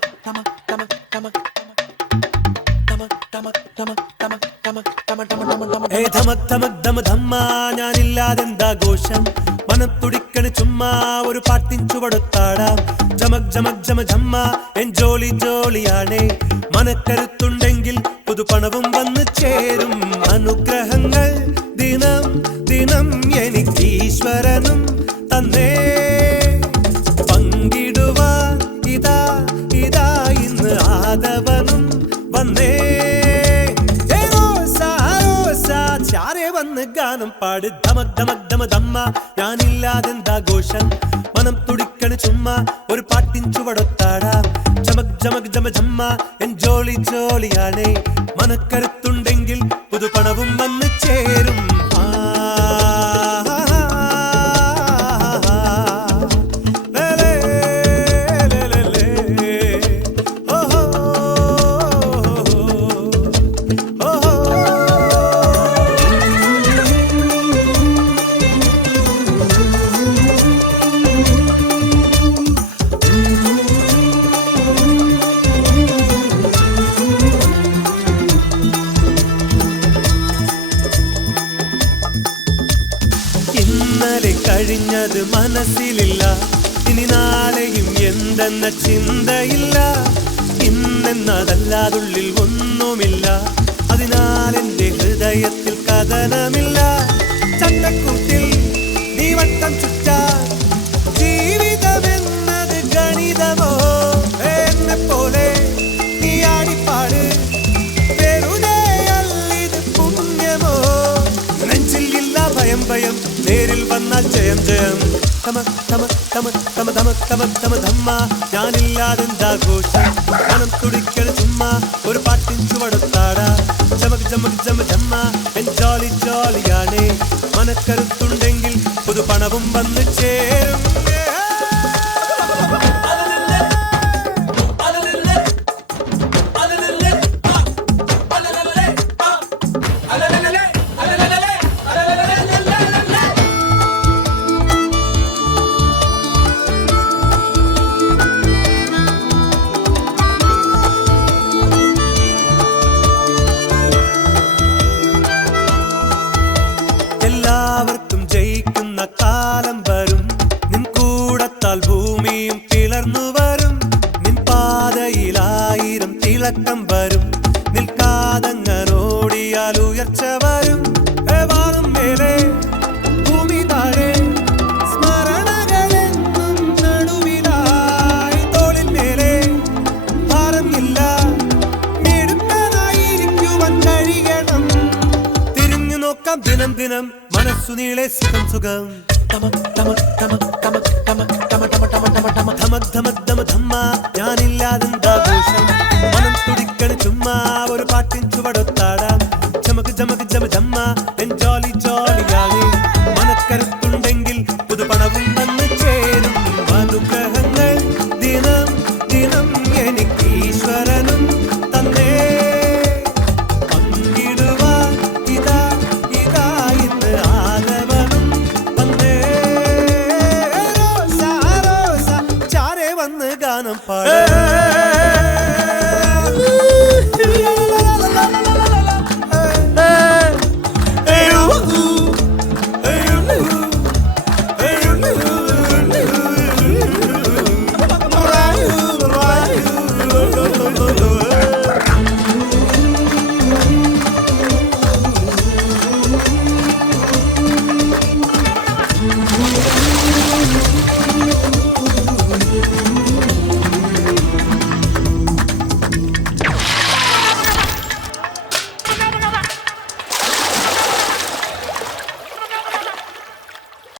ധമക് ധമക് ധമ ധമ്മ ഞാനില്ലാതെന്താഘോഷം മനം തുടിക്കണ് ചുമ്മാ ഒരു പാട്ടിൻ ചുവടുത്താടാം ജമക് ജമക് ജമ ജമ്മ എൻ ജോളി ജോളിയാണേ മനക്കരുത്തുണ്ടെങ്കിൽ പുതുപണവും വന്നു ചേരും അനുഗ്രഹങ്ങൾ ദിനം ദിനം എനിക്ക് ഈശ്വരനും തന്നേ പങ്കിടുവാൻ ഇതാ ഇതാ ഇന്ന് ആദവനും വന്നേ ചാരെ വന്ന് ഗാനം പാട് ധമക് ധമക് ധമ ധമ്മ ഞാനില്ലാതെന്താഘോഷം മനം തുടിക്കണ് ചുമ്മാ ഒരു പാട്ടിൻ ചുവടൊത്താടാം ജമക് ജമക് ജമ ജമ്മ എൻ ജോളി ജോളിയാണേ മനക്കരുത്തുണ്ടെങ്കിൽ പുതുപണവും വന്ന് ചേരും ഇന്നലെ കഴിഞ്ഞത് മനസ്സിലില്ല ഇനി നാളെയും എന്തെന്ന ചിന്തയില്ല ഇന്നെന്നതല്ലാതുള്ളിൽ ഒന്നുമില്ല അതിനാൽ എന്റെ ഹൃദയത്തിൽ കഥനമില്ല ചട്ടക്കൂട്ടിൽ നീ വട്ടം ചുറ്റാൻ ജീവിതമെന്നത് ഗണിതമോ എന്നെ പോലെ നീ ആടിപ്പാട് വെറുതെ അല്ലിത് പുണ്യമോ നെഞ്ചിൽ ഇല്ല ഭയം ഭയം നേരിൽ വന്നാൽ ജയം ജയം തമക് തമക് തമക് തമ തമക് തമക് തമ ധമ്മ ഞാനില്ലാതെന്താഘോഷം മനം തുടിക്കണ് ചുമ്മാ ഒരു പാട്ടിൻ ചുവടൊത്താടാ ജമക് ജമക് ജമ ജമ്മ എൻ ജോളി ജോളിയാണേ മനക്കരുത്തുണ്ടെങ്കിൽ പുതുപണവും വന്നു ചേരും എല്ലാവർക്കും ജയിക്കുന്ന കാലം വരും നിൻ കൂടത്താൽ ഭൂമിയും പിളർന്നു വരും നിൻ പാതയിലായിരം തിളക്കം വരും നിൽക്കാതങ്ങനോടിയാൽ ഉയർച്ച വരും വാനം മേലെ ഭൂമി താഴെ സ്മരണകളെന്നും നടുവിലായി തോളിൻ മേലെ ഭാരം ഇല്ല മിടുക്കനായിരിക്കുവാൻ കഴിയണം തിരിഞ്ഞു നോക്കാം ദിനം ദിനം മനസ്സു നീളെ സുഖം സുഖം തമക് തമക് തമക് തമക് തമക് തമ തമ തമ തമ തമ ധമക് ധമക് ധമ ധമ്മ ഞാനില്ലാതെന്താഘോഷം മനം തുടിക്കണ് ചുമ്മാ ഒരു പാട്ടിൻ ചുവടൊത്താടാം ജമക് ജമക് ജമ ജമ്മ എൻ ജോളി ജോളിയാണേ മനക്കരുത്തുണ്ടെങ്കിൽ പുതുപണവും വന്നു ചേരും അനുഗ്രഹങ്ങൾ ദിനം ദിനം എനിക്ക് ഈശ്വരനും തന്നേ പങ്കിടുവാൻ ഇതാ ഇതാ ഇന്ന് ആദവനും വന്നേ റോസ റോസ ചാരെ വന്ന് ഗാനം പാട